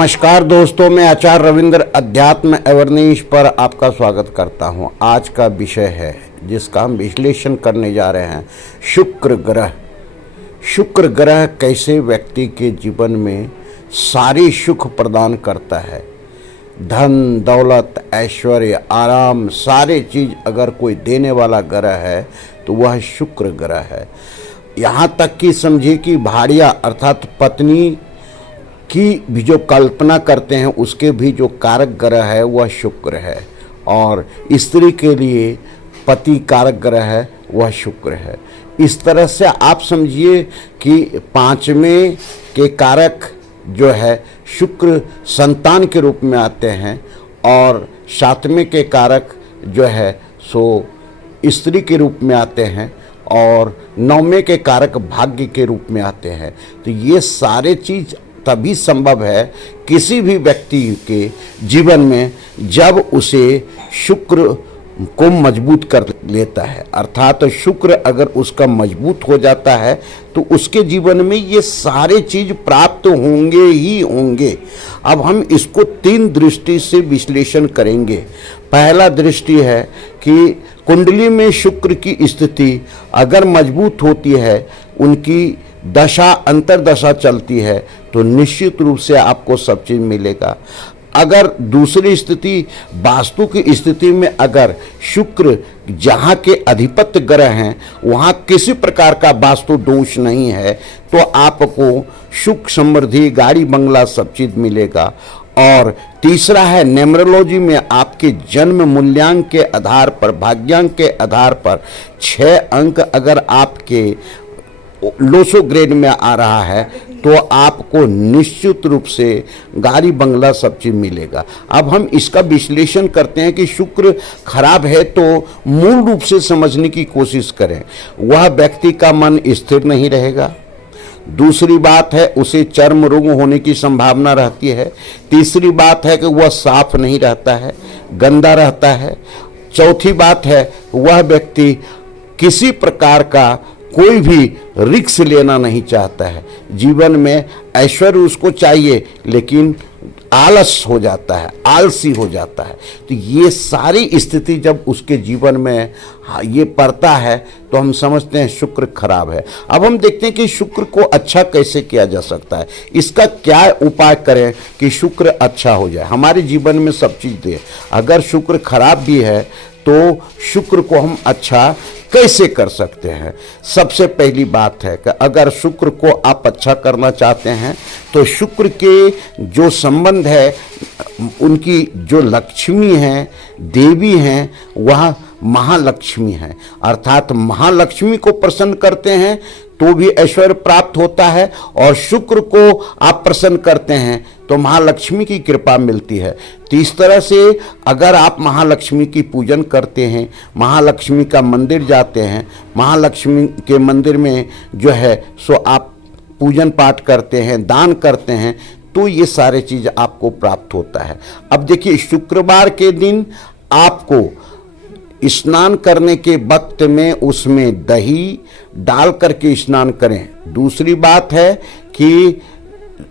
नमस्कार दोस्तों, मैं आचार्य रविंद्र अध्यात्म अवेयरनेस पर आपका स्वागत करता हूं। आज का विषय है जिसका हम विश्लेषण करने जा रहे हैं, शुक्र ग्रह। शुक्र ग्रह कैसे व्यक्ति के जीवन में सारी सुख प्रदान करता है। धन दौलत ऐश्वर्य आराम सारे चीज़ अगर कोई देने वाला ग्रह है तो वह शुक्र ग्रह है। यहाँ तक कि समझिए कि भाड़िया अर्थात पत्नी की भी जो कल्पना करते हैं उसके भी जो कारक ग्रह है वह शुक्र है, और स्त्री के लिए पति कारक ग्रह है वह शुक्र है। इस तरह से आप समझिए कि पांचवें के कारक जो है शुक्र संतान के रूप में आते हैं, और सातवें के कारक जो है सो स्त्री के रूप में आते हैं, और नौवें के कारक भाग्य के रूप में आते हैं। तो ये सारे चीज़ तभी संभव है किसी भी व्यक्ति के जीवन में जब उसे शुक्र को मजबूत कर लेता है। अर्थात शुक्र अगर उसका मजबूत हो जाता है तो उसके जीवन में ये सारे चीज़ प्राप्त होंगे ही होंगे। अब हम इसको तीन दृष्टि से विश्लेषण करेंगे। पहला दृष्टि है कि कुंडली में शुक्र की स्थिति अगर मजबूत होती है, उनकी दशा अंतरदशा चलती है, तो निश्चित रूप से आपको सब चीज़ मिलेगा। अगर दूसरी स्थिति वास्तु की स्थिति में अगर शुक्र जहाँ के अधिपत्य ग्रह हैं वहाँ किसी प्रकार का वास्तु दोष नहीं है, तो आपको सुख समृद्धि गाड़ी बंगला सब चीज़ मिलेगा। और तीसरा है न्यूमरोलॉजी में आपके जन्म मूल्यांक के आधार पर, भाग्यांक के आधार पर 6 अंक अगर आपके लोसो ग्रेड में आ रहा है तो आपको निश्चित रूप से गाड़ी बंगला सब चीज़ मिलेगा। अब हम इसका विश्लेषण करते हैं कि शुक्र खराब है तो मूल रूप से समझने की कोशिश करें। वह व्यक्ति का मन स्थिर नहीं रहेगा। दूसरी बात है उसे चर्म रोग होने की संभावना रहती है। तीसरी बात है कि वह साफ नहीं रहता है, गंदा रहता है। चौथी बात है वह व्यक्ति किसी प्रकार का कोई भी रिस्क लेना नहीं चाहता है। जीवन में ऐश्वर्य उसको चाहिए लेकिन आलस हो जाता है, आलसी हो जाता है। तो ये सारी स्थिति जब उसके जीवन में ये पड़ता है तो हम समझते हैं शुक्र खराब है। अब हम देखते हैं कि शुक्र को अच्छा कैसे किया जा सकता है, इसका क्या उपाय करें कि शुक्र अच्छा हो जाए, हमारे जीवन में सब चीज़ दे। अगर शुक्र खराब भी है तो शुक्र को हम अच्छा कैसे कर सकते हैं। सबसे पहली बात है कि अगर शुक्र को आप अच्छा करना चाहते हैं तो शुक्र के जो संबंध है, उनकी जो लक्ष्मी हैं, देवी हैं, वह महालक्ष्मी हैं। अर्थात महालक्ष्मी को प्रसन्न करते हैं तो भी ऐश्वर्य प्राप्त होता है, और शुक्र को आप प्रसन्न करते हैं तो महालक्ष्मी की कृपा मिलती है। तो इस तरह से अगर आप महालक्ष्मी की पूजन करते हैं, महालक्ष्मी का मंदिर जाते हैं, महालक्ष्मी के मंदिर में जो है सो आप पूजन पाठ करते हैं, दान करते हैं, तो ये सारे चीज़ आपको प्राप्त होता है। अब देखिए शुक्रवार के दिन आपको स्नान करने के वक्त में उसमें दही डाल करके स्नान करें। दूसरी बात है कि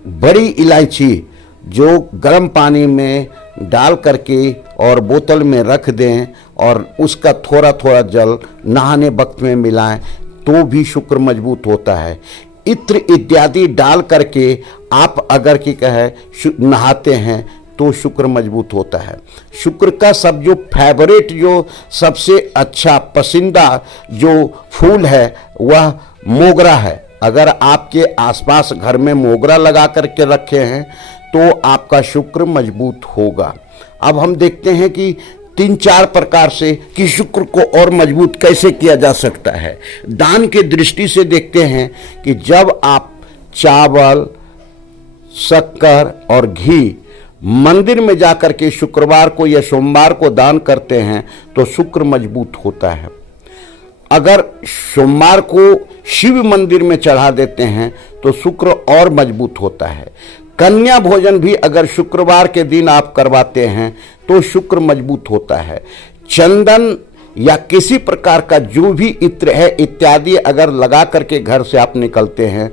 बड़ी इलायची जो गर्म पानी में डाल करके और बोतल में रख दें और उसका थोड़ा थोड़ा जल नहाने वक्त में मिलाएं तो भी शुक्र मजबूत होता है। इत्र इत्यादि डाल करके आप अगर की कहे नहाते हैं तो शुक्र मजबूत होता है। शुक्र का सब जो फेवरेट जो सबसे अच्छा पसंदीदा जो फूल है वह मोगरा है। अगर आपके आसपास घर में मोगरा लगा करके रखे हैं तो आपका शुक्र मजबूत होगा। अब हम देखते हैं कि 3-4 प्रकार से कि शुक्र को और मजबूत कैसे किया जा सकता है। दान के दृष्टि से देखते हैं कि जब आप चावल, शक्कर और घी मंदिर में जाकर के शुक्रवार को या सोमवार को दान करते हैं तो शुक्र मजबूत होता है। अगर सोमवार को शिव मंदिर में चढ़ा देते हैं तो शुक्र और मजबूत होता है। कन्या भोजन भी अगर शुक्रवार के दिन आप करवाते हैं तो शुक्र मजबूत होता है। चंदन या किसी प्रकार का जो भी इत्र है इत्यादि अगर लगा करके घर से आप निकलते हैं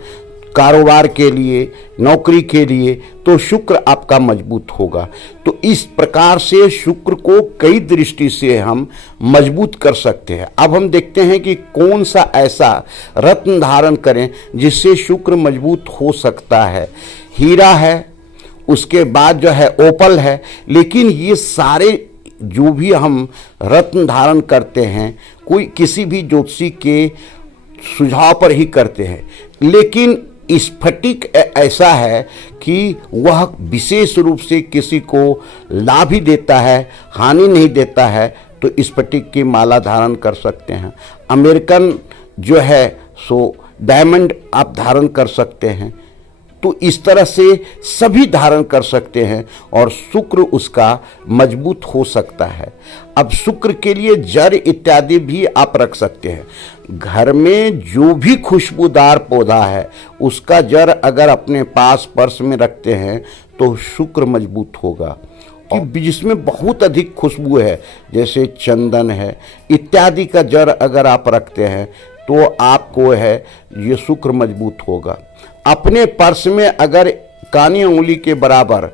कारोबार के लिए, नौकरी के लिए, तो शुक्र आपका मजबूत होगा। तो इस प्रकार से शुक्र को कई दृष्टि से हम मजबूत कर सकते हैं। अब हम देखते हैं कि कौन सा ऐसा रत्न धारण करें जिससे शुक्र मजबूत हो सकता है। हीरा है, उसके बाद जो है ओपल है, लेकिन ये सारे जो भी हम रत्न धारण करते हैं कोई किसी भी ज्योतिषी के सुझाव पर ही करते हैं, लेकिन स्फटिक ऐसा है कि वह विशेष रूप से किसी को लाभ ही देता है, हानि नहीं देता है। तो स्फटिक की माला धारण कर सकते हैं। अमेरिकन जो है सो डायमंड आप धारण कर सकते हैं। तो इस तरह से सभी धारण कर सकते हैं और शुक्र उसका मजबूत हो सकता है। अब शुक्र के लिए जड़ इत्यादि भी आप रख सकते हैं। घर में जो भी खुशबूदार पौधा है उसका जड़ अगर अपने पास पर्स में रखते हैं तो शुक्र मजबूत होगा। कि जिसमें बहुत अधिक खुशबू है, जैसे चंदन है इत्यादि का जड़ अगर आप रखते हैं तो आपको है ये शुक्र मजबूत होगा। अपने पर्स में अगर कानी उंगली के बराबर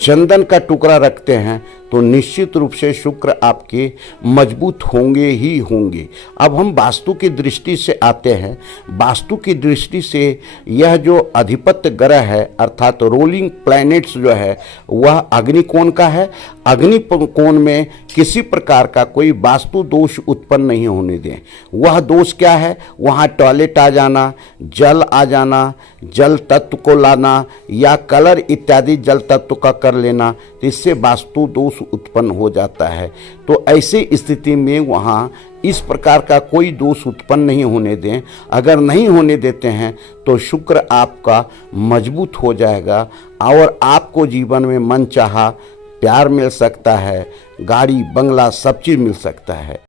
चंदन का टुकड़ा रखते हैं तो निश्चित रूप से शुक्र आपके मजबूत होंगे ही होंगे। अब हम वास्तु की दृष्टि से आते हैं। वास्तु की दृष्टि से यह जो अधिपत्य ग्रह है अर्थात रोलिंग प्लैनेट्स जो है वह अग्निकोण का है। अग्निकोण में किसी प्रकार का कोई वास्तु दोष उत्पन्न नहीं होने दें। वह दोष क्या है? वहाँ टॉयलेट आ जाना, जल आ जाना, जल तत्व को लाना या कलर इत्यादि जल तत्व का कर लेना, तो इससे वास्तु दोष उत्पन्न हो जाता है। तो ऐसे स्थिति में वहाँ इस प्रकार का कोई दोष उत्पन्न नहीं होने दें। अगर नहीं होने देते हैं तो शुक्र आपका मजबूत हो जाएगा और आपको जीवन में मनचाहा प्यार मिल सकता है, गाड़ी बंगला सब चीज़ मिल सकता है।